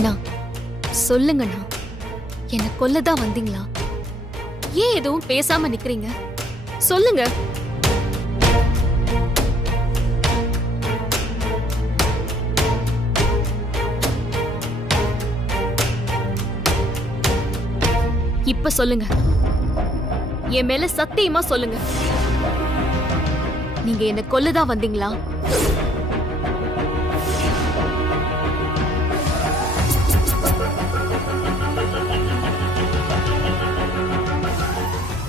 அண்ணா சொல்லுங்கண்ணா, என்ன கொல்லதான் வந்தீங்களா? ஏன் எதுவும் பேசாம நிக்கிறீங்க? சொல்லுங்க. இப்ப சொல்லுங்க, என் மேல சத்தியமா சொல்லுங்க, நீங்க என்ன கொல்லதான் வந்தீங்களா?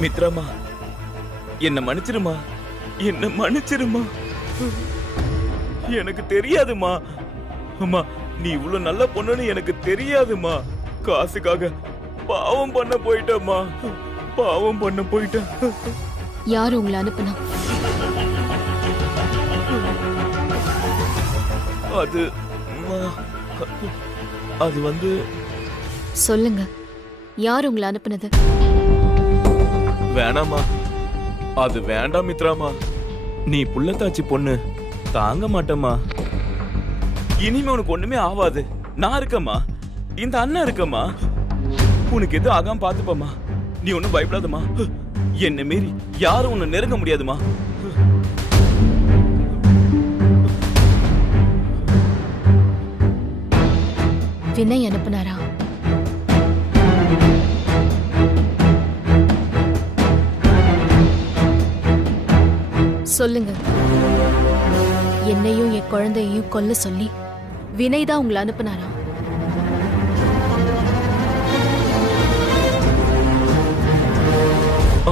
மித்ராமா, என்ன மன்னிச்சிருமா, என்ன மன்னிச்சிருமா. எனக்கு தெரியாதுமா. அம்மா, நீ இவ்வளவு நல்ல பொண்ணுன்னு எனக்கு தெரியாதுமா. காசுக்காக பாவம் பண்ண போயிட்டம்மா, பாவம் பண்ண போயிட்டேன். யாரு உங்களை அனுப்புனா? அது அது வந்து சொல்லுங்க, யாரு உங்களை அனுப்புனது? வேணாமா, அது வேண்டாம் மித்ராமா. நீ புள்ளத்தாச்சி பொண்ணு, தாங்க மாட்டேம்மா. இனிமே உனக்கு ஒண்ணுமே ஆவாது. நான் இருக்கம்மா, இந்த அண்ணன் இருக்கம்மா. உனக்கு எதுவும் ஆகாம பாத்துப்பமா. நீ ஒன்னும் பயப்படாதம்மா. என்ன மீறி யாரும் உன்னை நெருங்க முடியாதுமா. வினய் அனுப்புனாரா? சொல்லுங்க, என்னையும் என் குழந்தையையும் கொல்ல சொல்லி வினய் தான் உங்களை அனுப்புனாரா?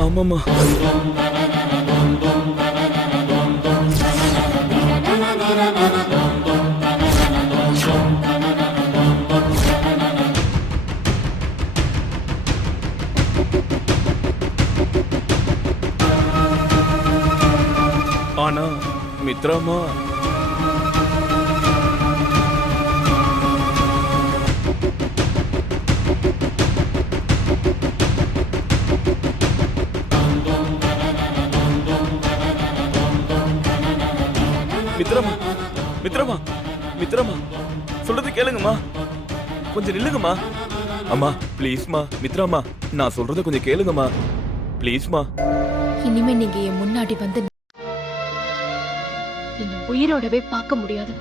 ஆமாமா. ஆனா மித்ராமா, மித்ரமா, மித்ரமா, மித்ரமா, சொல்றது கேளுங்கம்மா. கொஞ்சம் நில்லுங்கம்மா. அம்மா ப்ளீஸ்மா. மித்ராமா, நான் சொல்றத கொஞ்சம் கேளுங்கம்மா ப்ளீஸ்மா. இனிமே நீங்க என் முன்னாடி வந்து என்ன உயிரோடவே பார்க்க முடியாது.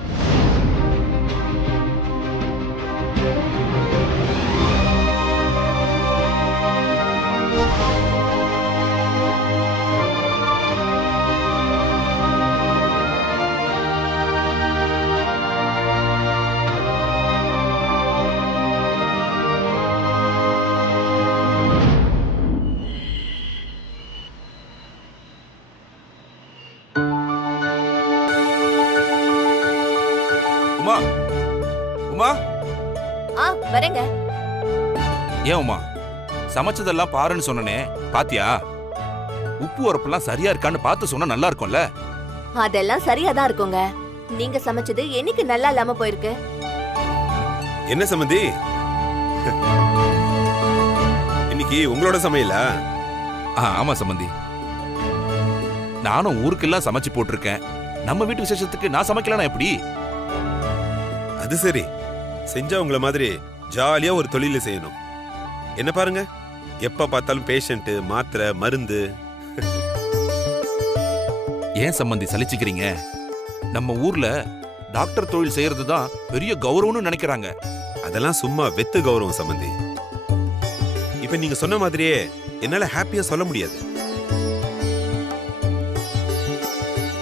உமா, உமா. வரேங்க. ஏன் உமா, சமைச்சதெல்லாம் பாருன்னு சொன்னனே, பாத்தியா? உப்பு உரப்பெல்லாம் சரியா இருக்கான்னு பார்த்து சொன்னா நல்லா இருக்கும்ல. அதெல்லாம் சரியா தான் இருக்குங்க. நீங்க சமைச்சது என்னைக்கு நல்லா இல்லாம போயிருக்கு? என்ன சம்மந்தி, இன்னைக்கு உங்களோட சமையலா? ஆமா சம்பந்தி, நானும் ஊருக்கெல்லாம் சமைச்சு போட்டிருக்கேன். நம்ம வீட்டு விசேஷத்துக்கு நான் சமைக்கலனா எப்படி? அது சரி, செஞ்சா உங்களை மாதிரி ஜாலியா ஒரு தொழில செய்யணும். என்ன பாருங்க, எப்ப பார்த்தாலும் பேஷண்ட், மாத்திரை, மருந்து. ஏன் சம்பந்தி சலிச்சுக்கிறீங்க? நம்ம ஊர்ல டாக்டர் தொழில் செய்யறது தான் பெரிய கௌரவம்னு நினைக்கிறாங்க. அதெல்லாம் சும்மா வெத்து கௌரவம் சம்பந்தி. இப்ப நீங்க சொன்ன மாதிரியே என்னால ஹாப்பியா சொல்ல முடியாது.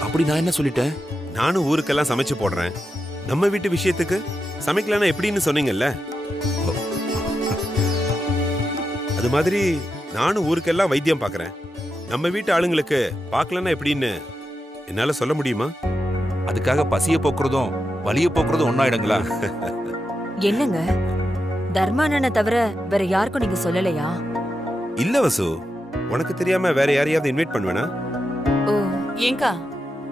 அப்படி நான் என்ன சொல்லிட்டேன்? நானும் ஊருக்கெல்லாம் சமைச்சு போடுறேன். நம்ம வீட்டு விஷயத்துக்கு சமைக்கலன்னா எப்படின்னு சொன்னீங்கல்ல, அது மாதிரி நானும் ஊருக்கெல்லாம் வைத்தியம் பாக்குறேன். நம்ம வீட்டு ஆளுங்களுக்கு பார்க்கலன்னா எப்படின்னு என்னால சொல்ல முடியுமா? அதுக்காக பசிய போக்குறதும் வலிய போக்குறதும் ஒன்னாயிடுங்களா? என்னங்க, தர்மானனை தவிர வேற யாருக்கும் நீங்க சொல்லலையா? இல்ல வசு, உனக்கு தெரியாம வேற யாரையாவது இன்வைட் பண்ணுவேனா? ஓ, ஏங்கா,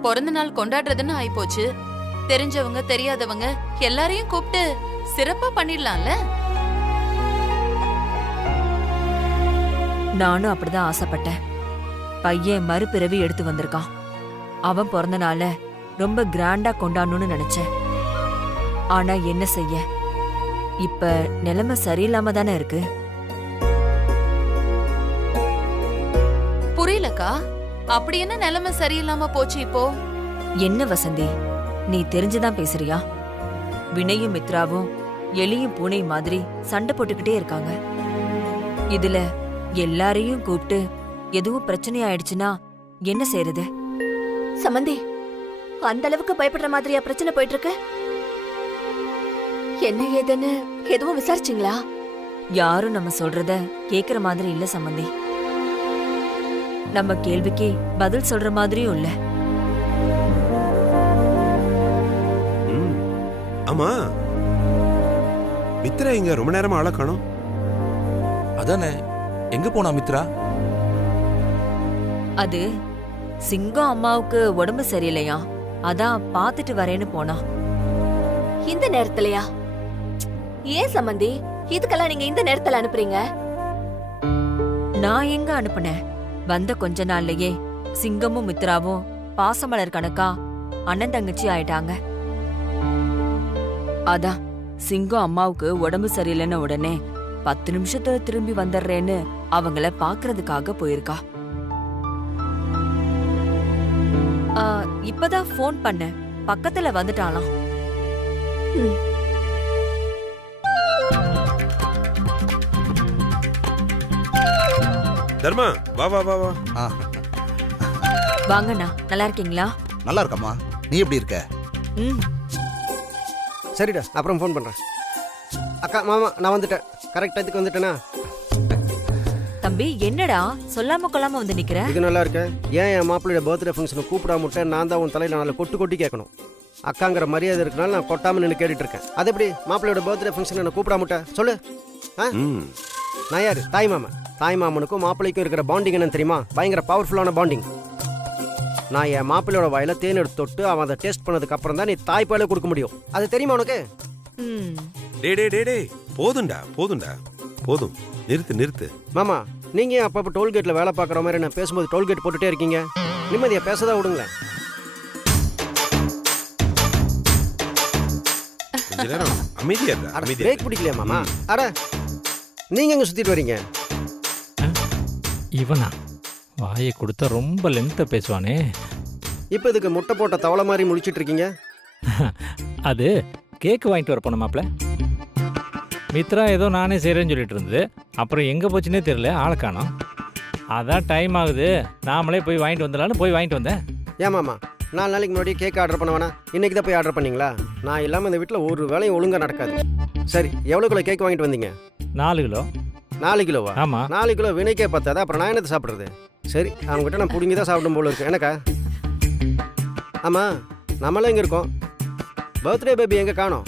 பிறந்த நாள் கொண்டாடுறதுன்னு ஆயிப்போச்சு. தெரிஞ்சவங்க தெரியாதவங்க எல்லாரையும் கூப்பிட்டு சிறப்பா பண்ணிடலாம்ல. நானும் அப்படிதான் ஆசைப்பட்டேன். பையன் மறுபிறவி எடுத்து வந்திருக்கான். அவன் பிறந்த நாள ரொம்ப கிராண்டா கொண்டாடணும்னு நினைச்சேன். ஆனா என்ன செய்ய, இப்ப நிலைமை சரியில்லாம தானே இருக்கு. புரியலக்கா, அப்படி என்ன நிலைமை சரியில்லாம போச்சு இப்போ? என்ன வசந்தி, நீ தெரிஞ்சுதான் பேசுறியா? வினயும் மித்ராவும் எலியும் பூனை மாதிரி சண்டை போட்டுக்கிட்டே இருக்காங்க. இதுல எல்லாரையும் கூப்பிட்டு எதுவும் பிரச்சனை ஆயிடுச்சுன்னா என்ன செய்யறது? சமந்தி, அந்த அளவுக்கு பயப்படுற மாதிரியா பிரச்சனை போயிட்டு இருக்கு? என்ன ஏதுன்னு எதுவும் விசாரிச்சிங்களா? யாரும் நம்ம சொல்றத கேக்குற மாதிரி இல்ல சம்பந்தி. நம்ம கேள்விக்கு பதில் சொல்ற மாதிரியும் இல்ல. ஆமா, மித்ரா இங்க ரொம்ப நேரமா ஆள காணோம். அதானே, எங்க போனா மித்ரா? அது சிங்கம் அம்மாவுக்கு உடம்பு சரியில்லையா, அதான் பாத்துட்டு வரேன்னு போனா. இந்த நேரத்துலயா? ஏன் சமந்தி, இதுக்கெல்லாம் நீங்க இந்த நேரத்துல அனுப்புறீங்க? நான் எங்க அனுப்புனேன்? வந்த கொஞ்ச நாள்லயே சிங்கமும் மித்ராவும் பாசமலர் கணக்கா அண்ணன் தங்கச்சி ஆயிட்டாங்க. அதான் சிங்கம் அம்மாவுக்கு உடம்பு சரியில்லைன்னு உடனே 10 நிமிஷத்துல திரும்பி வந்துடுறேன்னு அவங்கள பாக்குறதுக்காக போயிருக்கா. இப்பதான் போன் பண்ண, பக்கத்துல வந்துட்டாளாம். தர்மா, வா வா வா வா. வாங்கண்ணா, நல்லா இருக்கீங்களா? நல்லா இருக்கம்மா, நீ எப்படி இருக்க? ம். சரிடா, அப்புறம் ஃபோன் பண்ணுறேன். அக்கா, மாமா, நான் வந்துட்டேன். கரெக்ட் டைத்துக்கு வந்துட்டேனா? தம்பி, என்னடா சொல்லாம கொள்ளாம வந்து நிக்கிற? இது நல்லா இருக்கு. ஏன் என் மாப்பிள்ளையோட பர்த்டே ஃபங்க்ஷனை கூப்பிடாம விட்டேன்? நான் தான் உன் தலையில நாளை கொட்டு கொட்டி கேட்கணும். அக்காங்கிற மரியாதை இருக்கனால நான் கொட்டாம நின்று கேட்டுட்டு இருக்கேன். அது எப்படி மாப்பிள்ளையோட பர்த்டே ஃபங்க்ஷனை நான் கூப்பிடாம விட்டேன்? சொல்லு. நான் யாரு? தாய் மாமன். தாய் மாமனுக்கும் மாப்பிள்ளைக்கும் இருக்கிற பாண்டிங் என்னன்னு தெரியுமா? பயங்கர பவர்ஃபுல்லான பாண்டிங். நான் என் மாப்பிள்ளையோட வாயில தேன் எடுத்து தொட்டு அவன் அதை டேஸ்ட் பண்ணதுக்கு அப்புறம் தான் நீ தாய்ப்பாலே கொடுக்க முடியும். அது தெரியுமா உனக்கு? டே போதும்டா, போதும். நிறுத்து. மாமா, நீங்க அப்பப்போ டோல்கேட்ல வேலை பார்க்குற மாதிரி நான் பேசும்போது டோல்கேட் போட்டுட்டே இருக்கீங்க. நிம்மதியா பேசதான் விடுங்களேன். பிரேக் பிடிக்கலையா மாமா? அட, நீங்க எங்க சுத்திட்டு வரீங்க? இவனா வாயை கொடுத்தா ரொம்ப லென்த்தா பேசுவானே. இப்போ இதுக்கு முட்டை போட்ட தவளை மாதிரி முழிச்சிட்டு இருக்கீங்க. அது கேக்கு வாங்கிட்டு வர போன மாப்ள. மித்ரா ஏதோ நானே செய்கிறேன்னு சொல்லிட்டு இருந்தது. அப்புறம் எங்கே போச்சுன்னே தெரியல, ஆளை காணோம். அதான் டைம் ஆகுது, நாமளே போய் வாங்கிட்டு வந்துடலான்னு போய் வாங்கிட்டு வந்தேன். ஏமாமா, 4 நாளைக்கு முன்னாடி கேக் ஆர்டர் பண்ண வேணா? இன்னைக்கு தான் போய் ஆர்டர் பண்ணீங்களா? நான் இல்லாமல் இந்த வீட்டில் ஒரு வேலையும் ஒழுங்காக நடக்காது. சரி, எவ்வளோ கிலோ கேக் வாங்கிட்டு வந்தீங்க? 4 கிலோ. 4 கிலோவா? ஆமாம். 4 கிலோ வினைக்கே பார்த்தாதா, அப்புறம் நான் என்னத்தை சாப்பிட்றது? சரி, அவங்ககிட்ட நான் பிடுங்கி தான் சாப்பிடும் போல இருக்கு. எனக்கா? ஆமாம், நம்மளாம் எங்கே இருக்கோம்? பர்த்டே பேபி எங்கே காணோம்?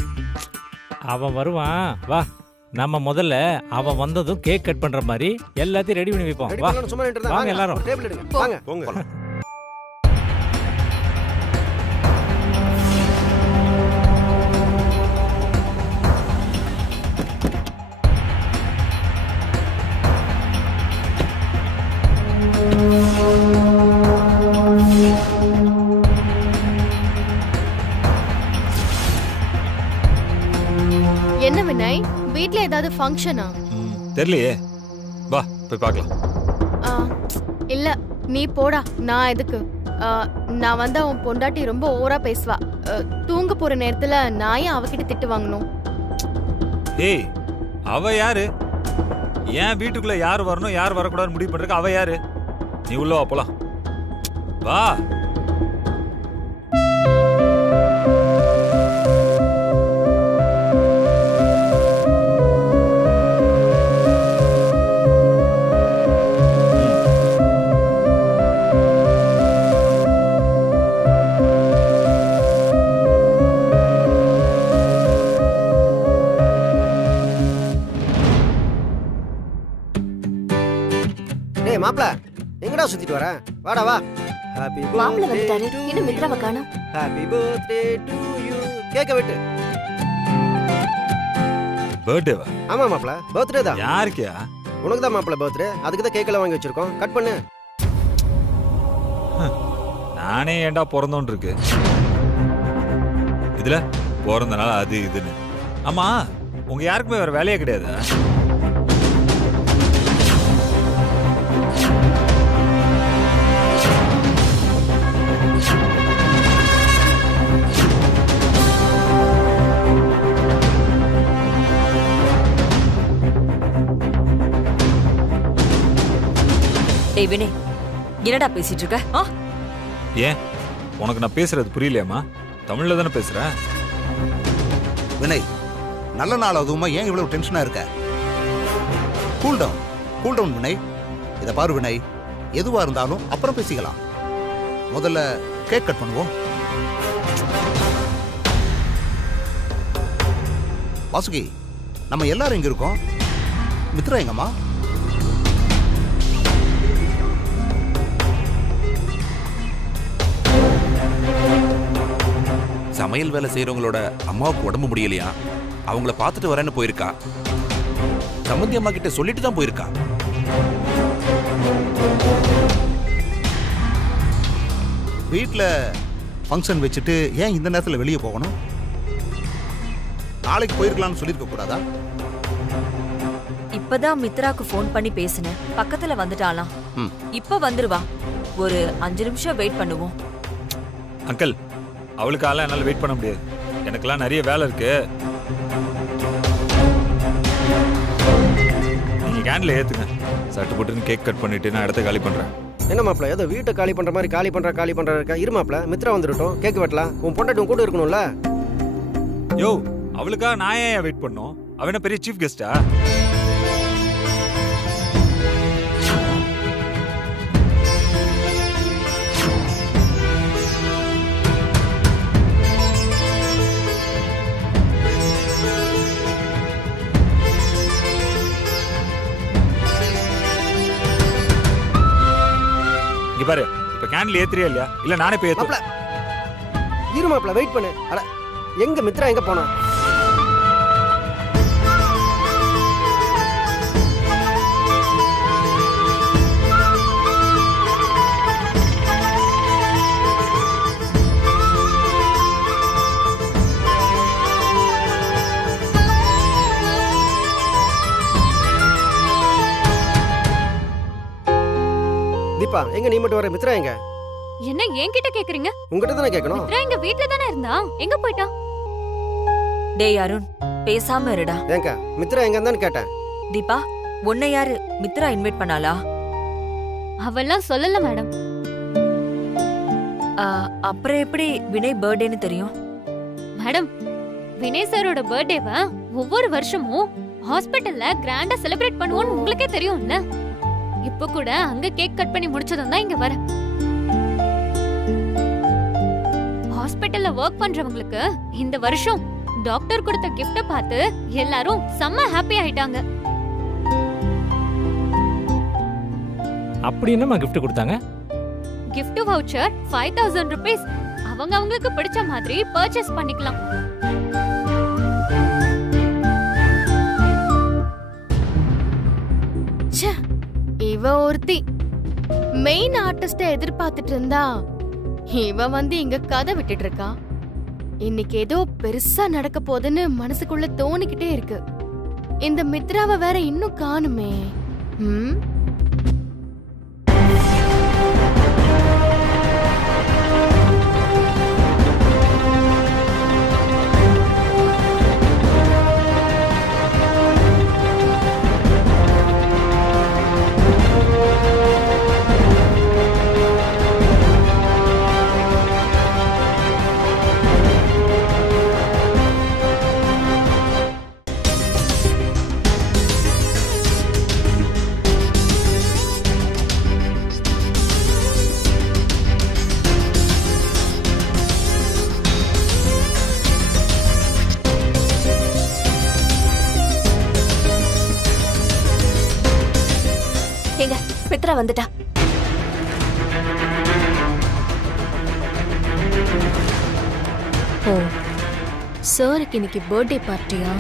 அவன் வருவான், வா. நம்ம முதல்ல அவன் வந்ததும் கேக் கட் பண்ற மாதிரி எல்லாத்தையும் ரெடி பண்ணி வைப்போம். வா, சும்மா நின்னுட்டு வாங்க எல்லாரும். டேபிள் எடுங்க, வாங்க போங்க. என்ன வினய், வீட்ல ஏதாவது ஃபங்க்ஷனா? தெரியலையே, வா போய் பார்க்கலாம். இல்ல, நீ போடா. நான் எதுக்கு? நான் வந்து அவன் பொண்டாட்டி ரொம்ப ஓவரா பேசுவா. தூங்க போற நேரத்துல நான் ஏன் அவகிட்ட திட்டு வாங்கணும்? ஏய், அவ யாரு? ஏன் வீட்டுக்குள்ள யார் வரணும் யார் வரக்கூடாதுன்னு முடிவு பண்றதுக்கு அவ யாரு? நீ உள்ள வா, போலாம். வா. மாப்ள, எங்கடா சுத்திட்டு வர? வாடா வா. ஹாப்பி மாப்பிள்ள பர்த்டே வந்துட்டாரு. டு இன்னும் மித்ராவை காணோம். Happy birthday to you. கேக்க வெட்டு. பர்த்டேவா? ஆமா மாப்ள, பர்த்டே தான். யாருக்கியா? உனக்கு தான் மாப்ள பர்த்டே. அதுக்கு தான் கேக் எல்லாம் வாங்கி வச்சிருக்கோம். கட் பண்ணு. நானே ஏன்டா பிறந்தோன்னு இருக்கு இதுல பிறந்த நாள் அது இதுன்னு. ஆமா, உங்க யாருக்குமே வேற வேலையே கிடையாது. டேய் வினய், என்னடா பேசிட்டு இருக்க? ஏன் உனக்கு நான் பேசுறது புரியலையாமா? தமிழ்ல தானே பேசுறேன். வினய், நல்ல நாள் அதுவுமா ஏன் இவ்வளவு டென்ஷனா இருக்க? Cool down Vinay. இதை பாரு வினய், எதுவா இருந்தாலும் அப்புறம் பேசிக்கலாம். முதல்ல கேக் கட் பண்ணுவோம். வாசுகி, நம்ம எல்லாரும் இங்க இருக்கோம். மித்ரா எங்கம்மா? சமையல் வேலை செய்யறவங்களோட அம்மாவுக்கு உடம்பு முடியலையா, அவங்கள பார்த்துட்டு வரேன்னு போயிருக்கா. சம்பந்தி அம்மா கிட்ட சொல்லிட்டு தான் போயிருக்கா. வீட்டில் ஃபங்க்ஷன் வச்சுட்டு ஏன் இந்த நேரத்தில் வெளியே போகணும்? நாளைக்கு போயிருக்கலாம்னு சொல்லியிருக்க கூடாதா? இப்பதான் மித்ராக்கு ஃபோன் பண்ணி பேசினேன். பக்கத்துல வந்துட்டாலாம். இப்ப வந்துருவா. ஒரு 5 நிமிஷம் வெயிட் பண்ணுவோம். அங்கிள், அவளுக்கால என்னால வெயிட் பண்ண முடியாது. எனக்கெல்லாம் நிறைய வேலை இருக்கு. நீங்க கேன்ல ஏத்துங்க. சட்டு போட்டுன்னு கேக் கட் பண்ணிட்டு நான் இடத்த காலி பண்றேன். என்ன மாப்பிள, ஏதோ வீட்டை காலி பண்ற மாதிரி காலி பண்ற இருக்கா? இரு மாப்பிள, மித்ரா வந்துட்டோம், கேக் வெட்டலாம். உன் பொண்டாட்டி உன் கூட இருக்கணும்ல. யோ, அவளுக்காக நான் ஏன் வெயிட் பண்ணோம்? அவ என்ன பெரிய சீஃப் கெஸ்டா? பாரு, இப்ப கேன்ல ஏத்துறியா இல்லையா? இல்ல நானே போய் ஏத்து. இரு மாப்பிள, வெயிட் பண்ணு. அட, எங்க மித்ரா எங்க போனா? தீபா, எங்க நீ மட்டும் வர? மித்ரா எங்க? என்ன என்கிட்ட கேக்குறீங்க? உங்ககிட்ட தானே கேட்கணும். மித்ரா எங்க வீட்ல தானே இருந்தா, எங்க போய்ட்டா? டேய் அருண், பேசாம இருடா. ஏங்க மித்ரா எங்க இருந்தான்னு கேட்டேன். தீபா, உன்னை யாரு மித்ரா இன்வைட் பண்ணாளா? அவெல்லாம் சொல்லல மேடம். அப்புறம் எப்படி வினய் பர்த்டேன்னு தெரியும்? மேடம், வினய் சாரோட பர்த்டேவை ஒவ்வொரு வருஷமும் ஹாஸ்பிட்டல்ல கிராண்டா செலிப்ரேட் பண்ணுவோம்னு உங்களுக்கே தெரியும்ல. இப்ப கூட அங்க கேக் கட் பண்ணி முடிச்சதும் தான் இங்க வர. ஹாஸ்பிட்டல்ல ஒர்க் பண்றவங்களுக்கு இந்த வருஷம் டாக்டர் கொடுத்த கிஃப்ட பார்த்து எல்லாரும் செம்ம ஹாப்பி ஆயிட்டாங்க. அப்படி என்னமா கிஃப்ட் கொடுத்தாங்க? Gift voucher 5000 rupees. அவங்க அவங்களுக்கு பிடிச்ச மாதிரி பர்ச்சேஸ் பண்ணிக்கலாம். இவ ஒருத்தி மெயின் ஆர்டிஸ்ட எதிர்பார்த்துட்டு இருந்தா இவ வந்து இங்க கதை விட்டுட்டு இருக்கா. இன்னைக்கு ஏதோ பெருசா நடக்க போகுதுன்னு மனசுக்குள்ள தோணிக்கிட்டே இருக்கு. இந்த மித்ராவை வேற இன்னும் காணுமே. மித்ரா வந்துட்டா. ஓ, சாருக்கு இன்னைக்கு பர்த்டே பார்ட்டியா?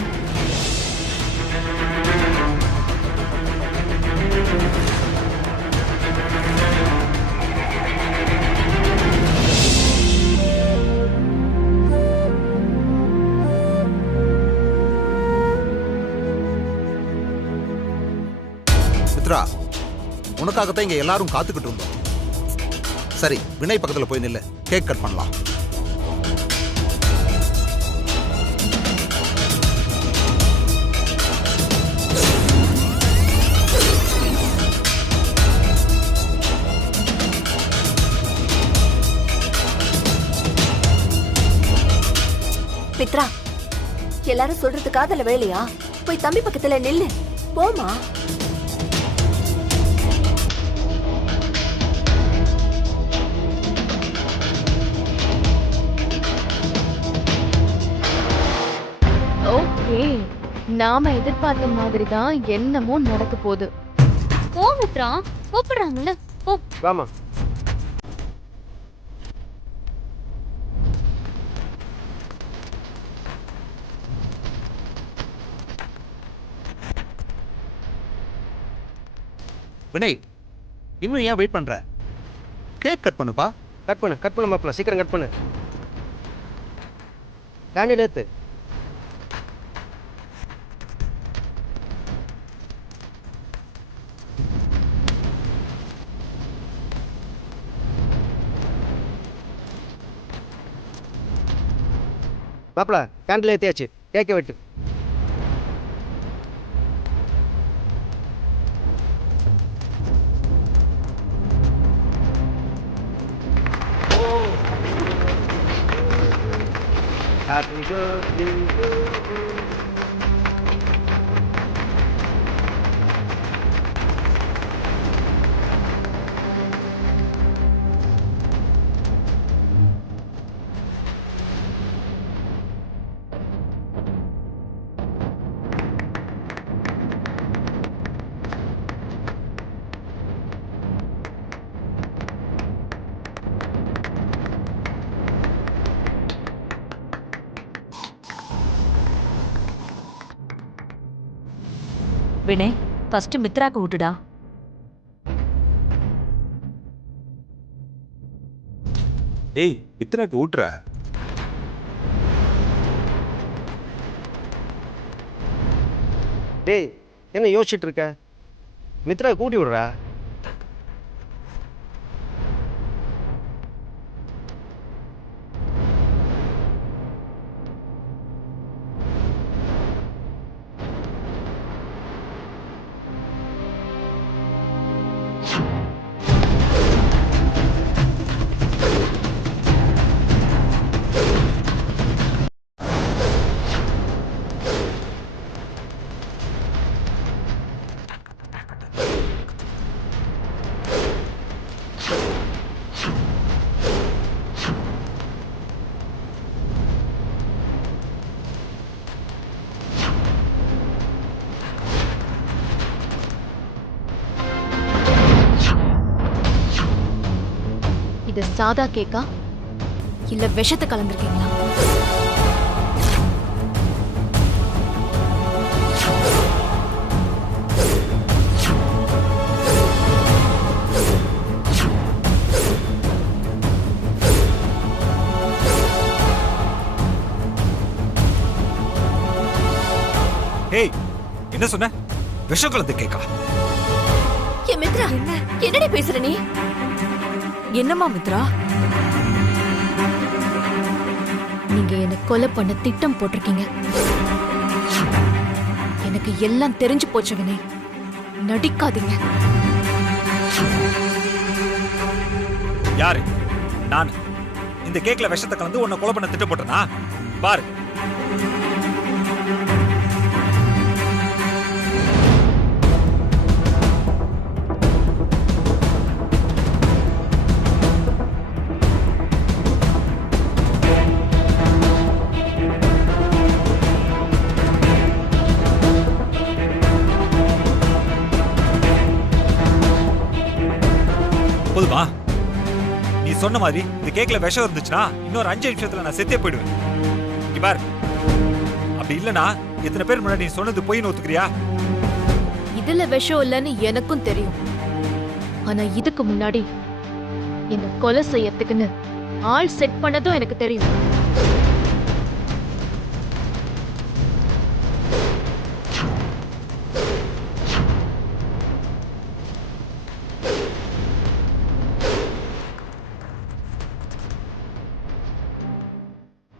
மித்ரா, உனக்காகத்தான் இங்க எல்லாரும் காத்துக்கிட்டு இருந்தோம். சரி, வினய் பக்கத்துல போய் நில்லு, கேக் கட் பண்ணலாம். மித்ரா, எல்லாரும் சொல்றது காதல வேலையா? போய் தம்பி பக்கத்துல நில்லு, போமா. ஓகே, நாம எதிர்பார்த்த மாதிரி தான் என்னமோ நடக்க போகுது. போ மித்ரா, கூப்பிடுறாங்கல்ல, போ. வாமா. வினய், இன்னும் ஏன் வெயிட் பண்ற? கேக் கட் பண்ணுப்பா. கட் பண்ணு மாப்பிள்ள, சீக்கிரம் கட் பண்ணு. கேண்டில் ஏத்து. மாப்பிள்ள, கேண்டில் ஏத்தியாச்சு, கேக்கை வெட்டு. Happy birthday to you. Vinay, first மித்ராக்கு விட்டுடா. ஏய், மித்ராக்கு ஊட்டுற. டேய், என்ன யோசிச்சுட்டு இருக்க? மித்ரா கூட்டி விடுறா. இது சாதா கேக்கா இல்ல விஷத்தை கலந்துருக்கீங்களா? ஏய், என்ன சொன்ன? விஷம் கலந்து கேக்கா? ஏ மித்ரா, என்னடி பேசுற நீ? என்னம்மா மித்ரா? நீங்க என்ன கொலை பண்ண திட்டம் போட்டிருக்கீங்க. எனக்கு எல்லாம் தெரிஞ்சு போச்சு வினய், நடிக்காதீங்க. யாரு? நான் இந்த கேக்ல விஷத்தை கலந்து உன்னை கொலை பண்ண திட்டம் போட்டனா? பாரு. போதுமா? நீ சொன்ன மாதிரி இந்த கேக்ல விஷம் இருந்துச்சுன்னா இன்னொரு 5 நிமிஷத்துல நான் செத்தே போயிடுவேன். இங்க பாரு, அப்படி இல்லனா எத்தனை பேர் முன்னாடி நீ சொன்னது பொய்ன்னு ஒத்துக்கிறியா? இதுல விஷம் இல்லைன்னு எனக்கும் தெரியும். ஆனா இதுக்கு முன்னாடி என்ன கொலை செய்யறதுக்குன்னு ஆள் செட் பண்ணதும் எனக்கு தெரியும்.